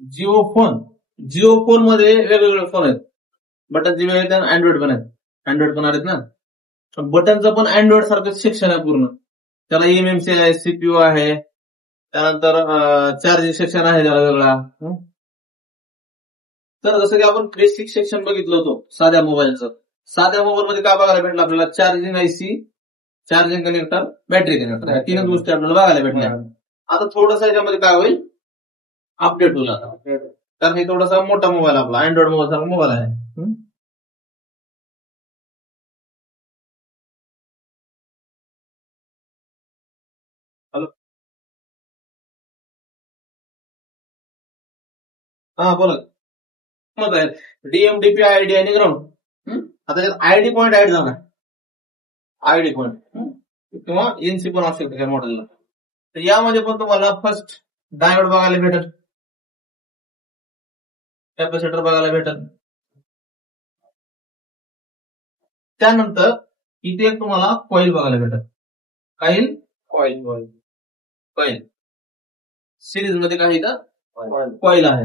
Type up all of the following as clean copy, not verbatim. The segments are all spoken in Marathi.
जिओ फोन मध्ये वेगवेगळे फोन आहेत. बटनचे वेगळे आहेत, अँड्रॉइड पण आहेत. अँड्रॉइड पण आहेत ना. बटनचं पण अँड्रॉइड सारखं सेक्शन आहे पूर्ण. त्याला एमएमसी आहे, सीपीयू आहे, त्यानंतर चार्जिंग सेक्शन आहे त्याला वेगळा. तर जसं की आपण बेसिक सेक्शन बघितलं होतं साध्या मोबाईलचं. साध्या मोबाईल मध्ये काय बघायला भेटलं आपल्याला? Charging IC, charging connector, battery connector, या तीनच गोष्टी आपल्याला बघायला भेटल्या. आता थोडंसं याच्यामध्ये काय होईल, अपडेट होईल आता. कारण हे थोडासा मोठा मोबाईल आपला अँड्रॉइड मोबाईल सारखा मोबाईल आहे. हॅलो, हा बोला. मग आहे डीएमडीपी, आयडी आणि ग्राउंड. आता त्यात आयडी पॉईंट ऍड झाला, आयडी पॉईंट किंवा एनसी पण असू शकते त्या मॉडेलला. तर यामध्ये पण तुम्हाला फर्स्ट डायोड बघायला भेटेल, कॅपॅसिटर बघायला भेटेल. त्यानंतर इथे एक तुम्हाला कॉईल बघायला भेटेल. कॉईल सिरीज मध्ये काही का कॉईल आहे.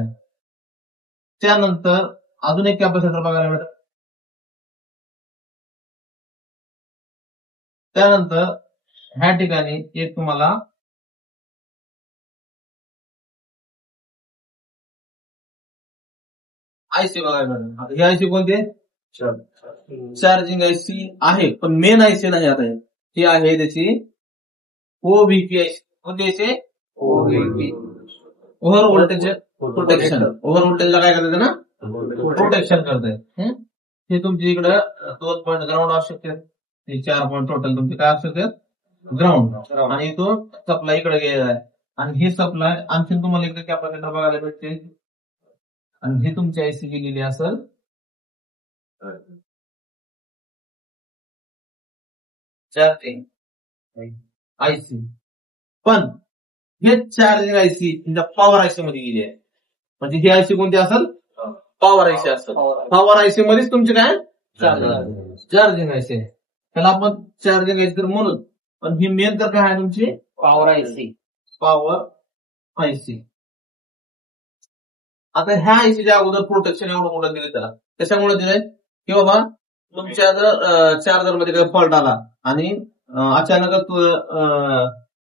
त्यानंतर अजून एक कॅपॅसिटर बघायला भेटेल. त्यानंतर ह्या ठिकाणी एक तुम्हाला आयसी बघायला भेटेल. ही आयसी कोणती आहे? चार्जिंग आयसी आहे, पण मेन आयसी नाही. आता ही आहे त्याची ओव्हीपी आयसी. कोणती IC? OVP, over voltage protection. Over व्होल्टेजला काय करते ना, प्रोटेक्शन करते. हे तुमची इकडे 2 पॉईंट ग्राउंड असू शकते, 4 पॉईंट टोटल तुमचे काय असू शकते, ग्राउंड. आणि तो सप्लाय इकडे गेलेला आहे. आणि हे सप्लाय आणखी तुम्हाला इकडे कॅपॅसिटर बघायला भेटते. आणि ही तुमची आयसी गेलेली असेल चार्जिंग आयसी. पण हे चार्जिंग आयसी पॉवर आयसी मध्ये गेली आहे. म्हणजे ही आयसी कोणती असेल? पॉवर आयसी असेल. पॉवर आयसी मध्येच तुमचे काय चार्जिंग आयसी. त्याला आपण चार्जिंग आयसी तर म्हणून, पण ही मेन तर काय आहे तुमची पॉवर आयसी. Power IC. आता ह्या आयसीच्या अगोदर प्रोटेक्शन एवढं मोठं दिलं त्याला. त्याच्यामुळे दिलंय की बाबा तुमच्या जर चार्जर मध्ये काही फॉल्ट आला आणि अचानकच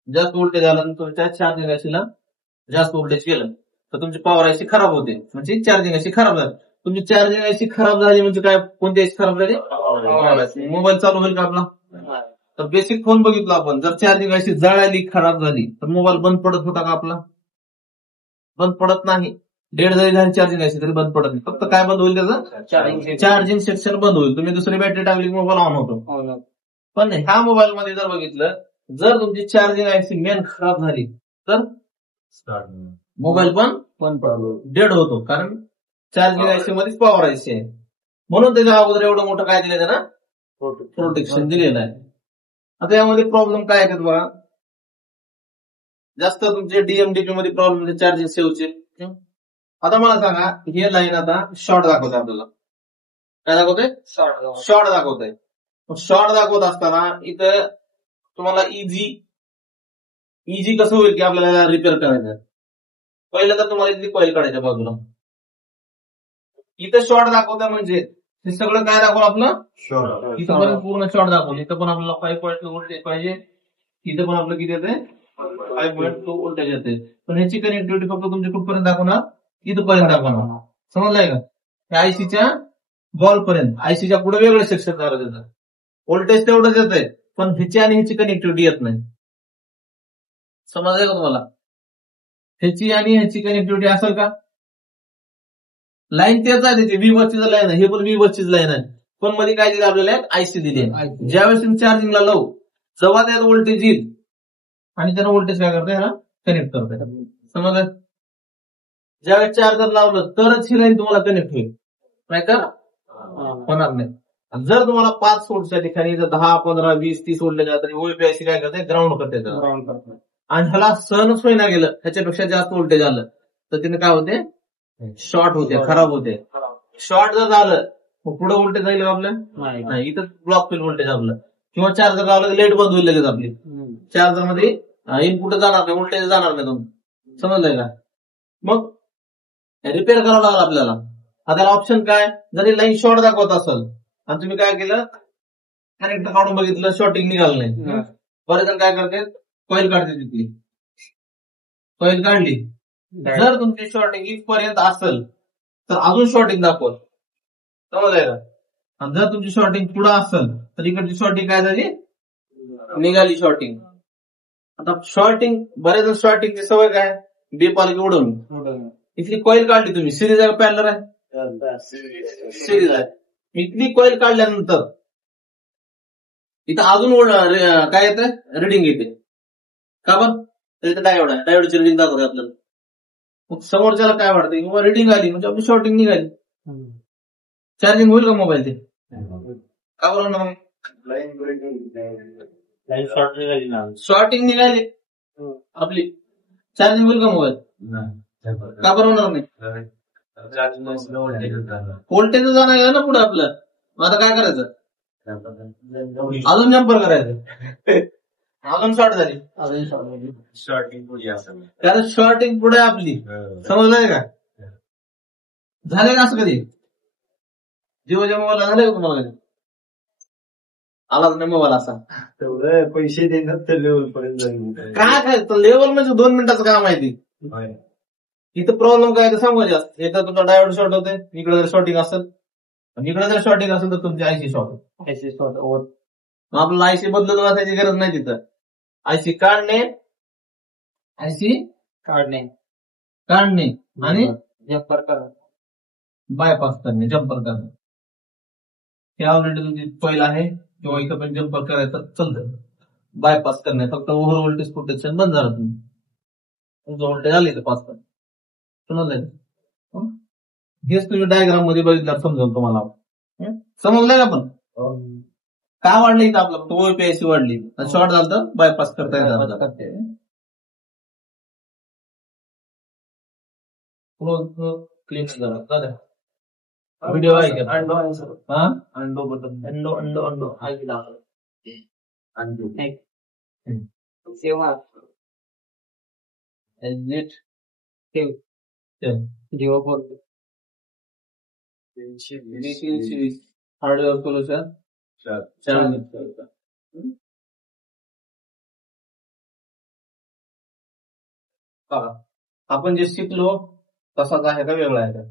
जास्त व्होल्टेज आला आणि तुमच्या चार्जिंग आयसीला जास्त व्होल्टेज गेलं तर तुमची पॉवर आयसी खराब होते. म्हणजे चार्जिंग आयसी खराब झाली. तुमची चार्जिंग आयसी खराब झाली म्हणजे काय, कोणती आयसी खराब झाली? मोबाईल चालू होईल का आपला? तर बेसिक फोन बघितला आपण, जर चार्जिंग आयसी जळाली, खराब झाली तर मोबाईल बंद पडत होता का आपला? बंद पडत नाही. डेड जरी झाली चार्जिंग आयसी तरी बंद पडत नाही. फक्त काय बंद होईल त्याचं? चार्जिंग सेक्शन बंद होईल. तुम्ही दुसरी बॅटरी टाकली मोबाईल ऑन होतो. पण ह्या मोबाईल मध्ये जर बघितलं, जर तुमची चार्जिंग आयसी मेन खराब झाली तर मोबाईल पण डेड होतो. कारण चार्जिंग आयसी मध्येच पॉवर आयसी आहे. म्हणून त्याच्या अगोदर एवढं मोठं काय दिलेलं ना, प्रोटेक्शन दिलेलं आहे. आता यामध्ये प्रॉब्लेम काय येतात बघा, जास्त तुमचे डीएमडीपी मध्ये प्रॉब्लेम चार्जिंग सेव्हचे. आता मला सांगा, हे लाईन आता शॉर्ट दाखवते आपल्याला. काय दाखवते? शॉर्ट दाखवतंय. शॉर्ट दाखवत असताना इथं तुम्हाला इझी कसं होईल की आपल्याला रिपेअर करायचं. पहिलं तर तुम्हाला इथली कॉईल काढायच्या बाजूला. इथं शॉर्ट दाखवता म्हणजे हे सगळं काय दाखवलं आपलं? इथं पण पूर्ण शॉर्ट दाखवलं. इथं पण आपल्याला 5.2 व्होल्टेज पाहिजे. इथं पण आपलं किती येते? 5.2 व्होल्टेज येते. पण ह्याची कनेक्टिव्हिटी फक्त तुमची कुठपर्यंत दाखवणार? इथपर्यंत दाखवणार. समजलंय का? आयसीच्या बॉल पर्यंत. आयसीच्या पुढे वेगळं सेक्शन झालं त्याचं. व्होल्टेज तेवढंच येतंय, पण ह्याची आणि ह्याची कनेक्टिव्हिटी येत नाही. समजलंय का तुम्हाला? ह्याची आणि ह्याची कनेक्टिव्हिटी असेल का? लाईन तेच आहे त्याची, व्ही बसचीच लाईन आहे. हे पण व्ही बसचीच लाईन आहे. पण मध्ये काय दिलं आपल्याला? आयसी दिली आहे. ज्यावेळेस तुम्ही चार्जिंगला लावू, जेव्हा त्यात व्होल्टेज येईल आणि त्यानं व्होल्टेज काय करतंय ना, कनेक्ट करतंय. समजलं? ज्यावेळेस चार्जर लावलं तरच ही लाईन तुम्हाला कनेक्ट होईल, नाहीतर होणार नाही. जर तुम्हाला 5 व्होल्टच्या ठिकाणी 10, 15, 20, 30 व्होल्ट गेला तरी ओएपीआयसी काय करते? ग्राउंड करते. आणि ह्याला सहनच होईना गेलं, ह्याच्यापेक्षा जास्त व्होल्टेज आलं तर तिने काय होते? शॉर्ट होते, खराब होते. शॉर्ट जर झालं पुढे व्होल्टेज जाईल का आपल्या? नाही. इथं ब्लॉक होईल व्होल्टेज आपलं. किंवा चार्जर लावलं लेट बंद होईल लगेच आपली. चार्जर मध्ये इनपुट जाणार नाही, व्होल्टेज जाणार नाही. तुम्ही समजलंय का? मग रिपेअर करावं लागलं आपल्याला. आता त्याला ऑप्शन काय, जरी लाईन शॉर्ट दाखवत असेल आणि तुम्ही काय केलं, कनेक्टर काढून बघितलं, शॉर्टिंग निघालं नाही. बरेच जण काय करते, कॉईल काढते तिथली, कॉईल काढली. जर तुमची शॉर्टिंग इथपर्यंत असेल तर अजून शॉर्टिंग दाखवत, समजलंय का? आणि जर तुमची शॉर्टिंग पुढे असेल तर इकडची शॉर्टिंग काय झाली, निघाली शॉर्टिंग. आता शॉर्टिंग, बरेच जण शॉर्टिंगची सवय काय, डीप आली की उडवून. इथली कॉईल काढली तुम्ही, सिरीज आहे का पॅरलर आहे, सिरीज आहे. इथली कॉईल काढल्यानंतर इथं अजून काय येतं, रिडिंग येते. का बरं, इथं डायोड आहे, डायोडची रिडिंग दाखवते आपल्याला. मग समोरच्याला काय वाटतं, किंवा रिडिंग आली म्हणजे आपली शॉर्टिंग निघाली. चार्जिंग होईल का मोबाईल ते, का बरं ना, शॉर्टिंग निघाली आपली, चार्जिंग होईल का मोबाईल, का बरं होणार नाही, व्होल्टेज जाणार ना पुढे आपलं. मग आता काय करायचं, अजून जम्पर करायचं, अजून शॉर्ट झाली, शॉर्टिंग पुढे असेल, कारण शॉर्टिंग पुढे आपली, समजलंय का? झाले का असं कधी, जिओच्या मोबाईलला झाले का तुम्हाला कधी, आलाच नाही मोबाईल असा, पैसे देणार तर लेवल पर्यंत काय खायचं लेवल म्हणजे 2 मिनिटाचं काम आहे ती. इथं प्रॉब्लेम काय सांगू, जास्त एकदा तुमचा डायोड शॉर्ट होते, इकडे जर शॉर्टिंग असेल आणि इकडे जर शॉर्टिंग असेल तर तुमची IC short, IC short over. मग आपल्याला आयसी बदलत वाचायची गरज नाही तिथं. आयसी काढणे, आयसी काढणे आणि जम्पर करणे, बायपास करणे, जम्पर करणे. हे ऑलरेडी तुमची पहिला आहे, किंवा इथं पण जम्पर करायचं चालतं. बायपास करणे, फक्त ओव्हर व्होल्टेज प्रोटेक्शन बंद झालं, तुम्ही तुमचं व्होल्टेज आले तर पास करणे, समजलंय? हेच तुम्ही डायग्राम मध्ये बघितलं समजेल तुम्हाला. समजलंय का? पण काय वाढलं इथं आपलं, फक्त ओपीआयसी वाढली, शॉर्ट झालं तर बायपास करता येतं. क्लीन झालं व्हिडिओ आहे का, अंडो बटन, अंडो आहे सेवा exit Jio four hardware solution आपण जे शिकलो तसाच आहे का, वेगळा आहे का?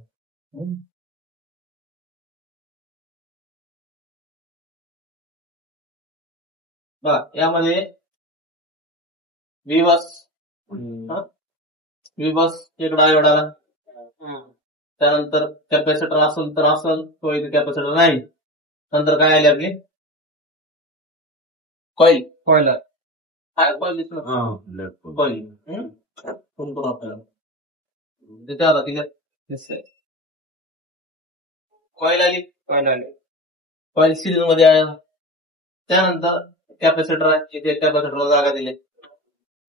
बघा यामध्ये विबस एक डायोड आला, त्यानंतर कॅपॅसिटर असेल तर असेल, तो इथे कॅपॅसिटर नाही. नंतर काय आले आपली कॉईल, कॉईल आपल्याला तिथे आला, तिथे कॉईल आली, कॉईल सिरीज मध्ये आला. त्यानंतर कॅपॅसिटर आहे, इथे कॅपॅसिटरला जागा दिली.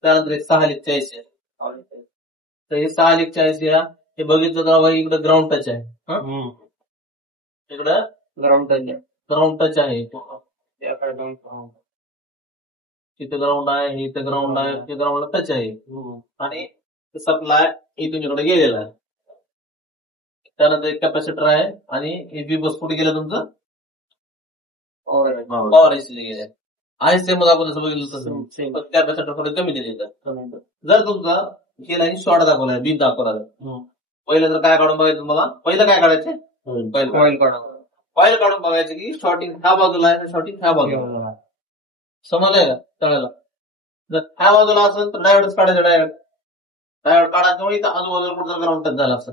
त्यानंतर 6 लिक 40 आहे, तर हे 6 लिक 40 हे बघितलं तर इकडे ग्राउंड टच आहे, इकडं ग्राउंड टच आहे, तिथे ग्राउंड आहे, इथे ग्राउंड आहे, ते ग्राउंडला टच आहे, आणि सप्लाय इथून इकडे गेलेला आहे. त्यानंतर एक कॅपॅसिटर आहे, आणि हे बस कुठे गेलं तुमचं, पॉवर आयसीला गेले. आयसी मध्ये आपण जसं बघितलं तसं कॅपॅसिटर थोडं कमी दिलेलं. जर तुमचा हे लाईन शॉर्ट दाखवला, बीट दाखवला, पहिलं तर काय काढून बघायचं तुम्हाला, पहिलं काय काढायचे, कॉईल काढून बघायचं की शॉर्टिंग ह्या बाजूला आहे, शॉर्टिंग ह्या बाजूला, समजलंय का तळाला. जर ह्या बाजूला असेल तर डायोडच काढायचं, डायोड काढायचं, इथं आजूबाजूला कुठं ग्राउंड टच झाला असं.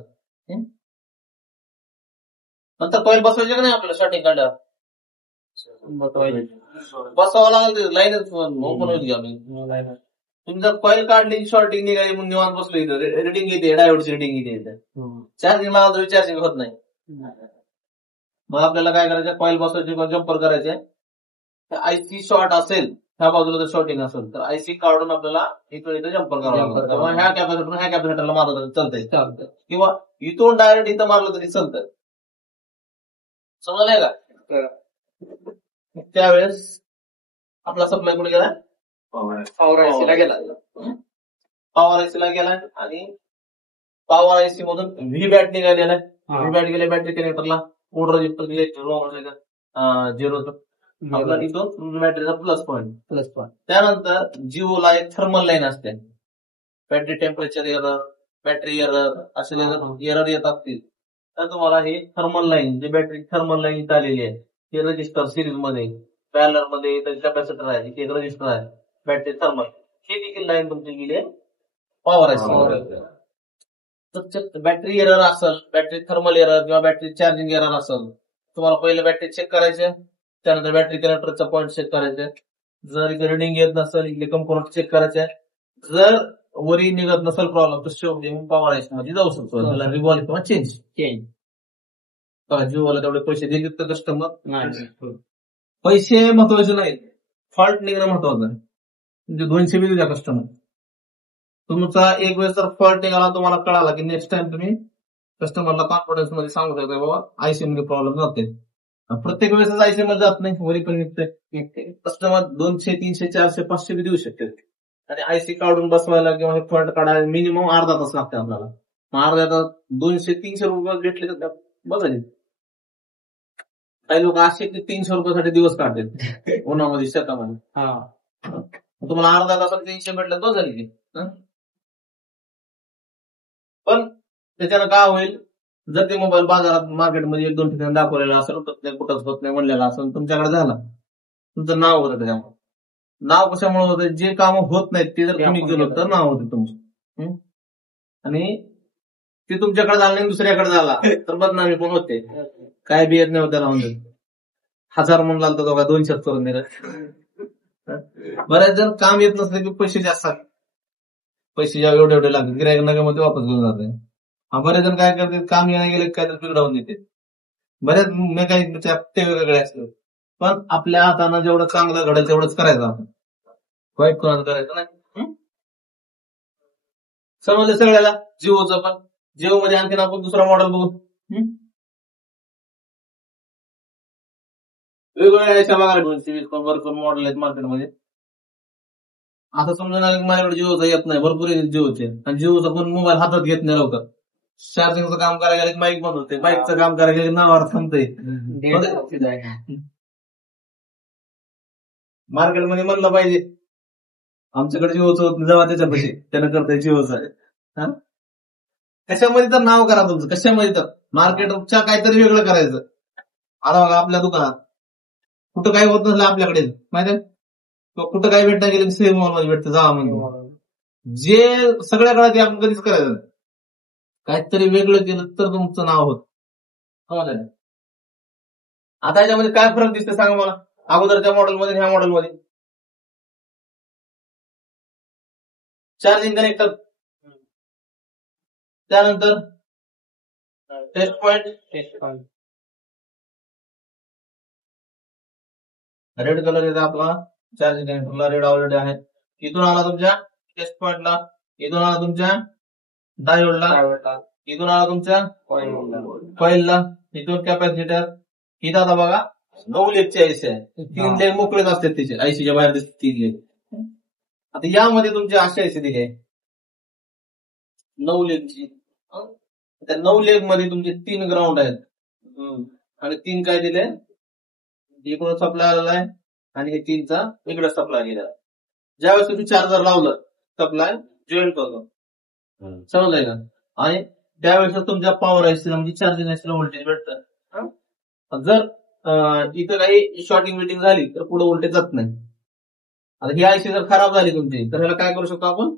नंतर कॉईल बसवायचे का नाही आपल्याला, शॉर्टिंग काढल्यावर बसावं लागेल, लाईनच ओपन होईल की आम्ही. तुम्ही जर कॉईल काढली, शॉर्टिंग निघाली, म्हणून निवांत बसलो, इथं रिडिंग येते, डायोडची रिडिंग येते, चार्जिंग लावलं चार्जिंग होत नाही. मग आपल्याला काय करायचं, कॉईल बसवायची, जम्पर करायचे. आयसी शॉर्ट असेल, ह्या बाजूला जर शॉर्टिंग असेल तर आयसी काढून आपल्याला इथून इथं जम्पर करावं लागतं. ह्या कॅपॅसिटरला मारलं तरी चालतंय, किंवा इथून डायरेक्ट इथं मारलं तरी चालतंय, समजलंय का? त्यावेळेस आपला सप्लाय कुठे गेला, पॉवर आयसीला गेला, आणि पॉवर आयसी मधून व्ही बॅट निघालेला आहे. व्ही बॅट गेले बॅटरी कनेक्टरला, कोड रजिस्टर गेले झिरो आपला तिथून बॅटरीचा प्लस पॉईंट. त्यानंतर जिओला एक थर्मल लाईन असते. Battery temperature error, battery error असे एरर येत असतील तर तुम्हाला ही थर्मल लाईन, जी बॅटरी थर्मल लाईन इथं आलेली आहे ती रजिस्टर सिरीज मध्ये, पॅरलर मध्ये कॅपॅसिटर आहे, इथे एक रजिस्टर आहे बॅटरी थर्मल, ही देखील लाईन तुमची गेली आहे पॉवर आयसी. तर बॅटरी एरर असेल, बॅटरी थर्मल एरर किंवा बॅटरी चार्जिंग एरर असेल, तुम्हाला पहिले बॅटरी चेक करायचे, त्यानंतर बॅटरी कनेक्टरचा पॉईंट चेक करायचे. जर इथे रिडिंग येत नसेल, इथले कंपोनंट चेक करायचे. जर वरी निघत नसेल प्रॉब्लेम तर शेवटी पॉवर आयसी मध्ये जाऊ शकतो, त्याला रिव्हॉल्व किंवा चेंज. जिओला तेवढे पैसे देतात का कस्टमर? पैसे महत्वाचे नाहीत, फॉल्ट निघणं महत्वाचं आहे. म्हणजे 200 बी द्या कस्टमर. तुमचा एक वेळेस जर फॉल्ट निघाला, तुम्हाला कळाला की नेक्स्ट टाइम तुम्ही कस्टमरला कॉन्फिडन्स मध्ये सांगू शकता बाबा आयसी मध्ये प्रॉब्लेम जाते. प्रत्येक वेळेस आयसी मध्ये जात नाही, वरी पण निघते. कस्टमर 200, 300, 400, 500 बी देऊ शकते. आणि आयसी काढून बसवायला किंवा हे फॉल्ट काढायला मिनिमम अर्धा तास लागते आपल्याला. अर्धा तास 200-300 रुपये भेटले तर बघा. काही लोक 800 ते 300 रुपयासाठी दिवस काढतात उन्हामध्ये शेतामध्ये. तुम्हाला अर्धा तासात 300 भेटलं तो झाली की. पण त्याच्यानं काय होईल, जर ते मोबाईल बाजारात मार्केटमध्ये 1-2 ठिकाणी दाखवलेला असेल, कुठंच होत नाही म्हणलेला असेल, तुमच्याकडे झाला, तुमचं नाव होतं त्याच्यामुळे. नाव कशामुळे होतं? जे काम होत नाहीत ते जर तुम्ही केलं तर नाव होतं तुमचं. आणि ते तुमच्याकडे झालं नाही दुसऱ्याकडे झाला तर बदनामी पण होते. काय बी येत नाही होत्या राहून 1000 म्हणून लागतो दोघा 200 करून दिलं. बऱ्याच जण काम येत नसलं की पैसे जास्त, पैसे एवढे लागतात, गिरायक नगेमध्ये वापस घेऊन जाते. बरेच जण काय करतात, काम येण्या गेले काहीतरी बिघडवून देते. बऱ्याच मेकॅनिकच्या ते वेगवेगळे असतात. पण आपल्या हातानं जेवढं चांगलं घडेल तेवढंच करायचं आपण, वाईट कोणाचं करायचं नाही. समजलं सगळ्याला. जिओचं पण, जिओ मध्ये आणखीन आपण दुसरा मॉडेल बघू. वेगवेगळ्या याच्या बघायला भरपूर मॉडेल आहेत मार्केटमध्ये. आता समजा माझ्याकडे जिओचा येत नाही, भरपूर जिओचे, आणि जिओचा पण मोबाईल हातात घेत नाही लवकर. चार्जिंगचं काम करायला गेलं की माईक बंद होते, माईकचं काम करायला गेलं नावावर थांबते. मार्केटमध्ये म्हणलं पाहिजे आमच्याकडे जिओचं जेव्हा त्याच्यापाशी त्यानं करताय जिओचं. कशामध्ये तर नाव करा तुमचं, कशामध्ये तर मार्केटच्या काहीतरी वेगळं करायचं. आता बघा आपल्या दुकानात कुठं काही होत नसलं आपल्याकडे माहिती आहे, कुठं काही भेटणं गेलं सेम मॉल मध्ये भेटतं जावा म्हणजे. जे सगळ्याकडे ते आपण कधीच करायचं, काहीतरी वेगळं केलं तर तुमचं नाव होत. आता याच्यामध्ये काय फरक दिसते सांगा मला, अगोदरच्या मॉडेलमध्ये ह्या मॉडेलमध्ये? चार्जिंग कनेक्टर, त्यानंतर टेस्ट पॉइंट, रेड कलर येतो आपला चार्जिंग कनेक्टरला, रेड ऑलरेडी आहे. इथून आला तुमच्या टेस्ट पॉइंटला, इथून आला तुमच्या डायोडला, इथून आला तुमच्या कॉइलला, इथून कॅपॅसिटर. इथं आता बघा 9 लेगची आयसी आहे, 3 लेग मोकळेच असतात त्याचे, आयसीच्या बाहेर दिसते 3 लेग. आता यामध्ये तुमची अशी आयसी दिली आहे 9 लेगची. त्या 9 लेग मध्ये तुमचे 3 ग्राउंड आहेत, आणि 3 काय दिले, इकडून सप्लाय आलेला आहे आणि हे 3चा इकडे सप्लाय गेला. ज्यावेळेस तुम्ही चार्जर लावलं सप्लाय जॉईन करतो, समजलंय का? आणि त्यावेळेस तुमच्या पॉवर आयसीला म्हणजे चार्जिंग आयसीला व्होल्टेज भेटतं. जर इथं काही शॉर्टिंग मिटिंग झाली तर पुढे व्होल्टेज जात नाही. आता ही आयसी जर खराब झाली तुमची तर ह्याला काय करू शकतो आपण,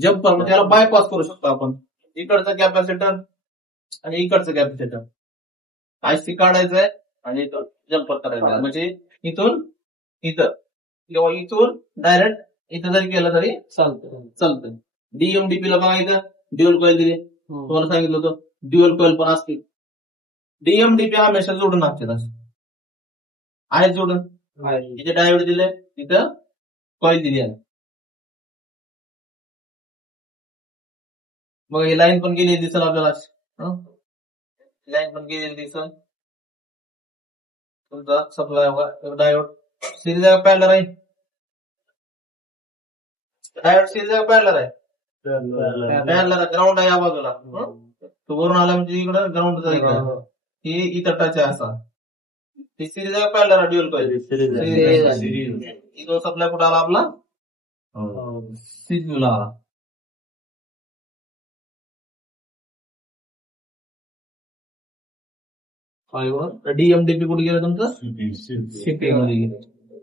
जम्पर म्हणजे याला बायपास करू शकतो आपण. इकडचं कॅपॅसिटर आणि इकडचं कॅपॅसिटर आयसी काढायचंय आणि इथून जम्पर करायचं, म्हणजे इथून इथं किंवा इथून डायरेक्ट इथं जरी केलं तरी चालतं. डीएमडीपी ला बघा इथं ड्युअल कॉइल दिली, तुम्हाला सांगितलं होतं ड्युअल कॉइल पण असते. डीएमडीपी हमेशा जोडून असते, आहे जोडून. इथे डायोड दिले, इथं कॉइल दिली आहे. मग ही लाईन पण गेलेली दिसेल आपल्याला, लाईन पण गेलेली दिसेल. तुमचा सप्लाय डायोड सिरीज पॅरलर आहे, डायोड सिरीज पॅरलर आहे. पॅनला ग्राउंड आहे या बाजूला हं? तो वरून आला म्हणजे इकडं ग्राउंड जायचं ही इथं टच आहे असा ही सिरीज आहे पॅनला ड्युअल पाहिजे इथं सप्लाय कुठं आला आपला सीपीयू ला आला फायबर डीएमडीपी कुठे गेलं तुमचं सीपीयू मध्ये गेलं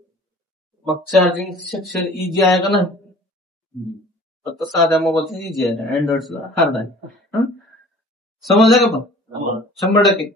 मग चार्जिंग सेक्शन इजी आहे का नाही फक्त साध्या मोबाईलचं इजी आहे अँड्रॉइडला हार्ड आहे हं? समजलं का पण 100%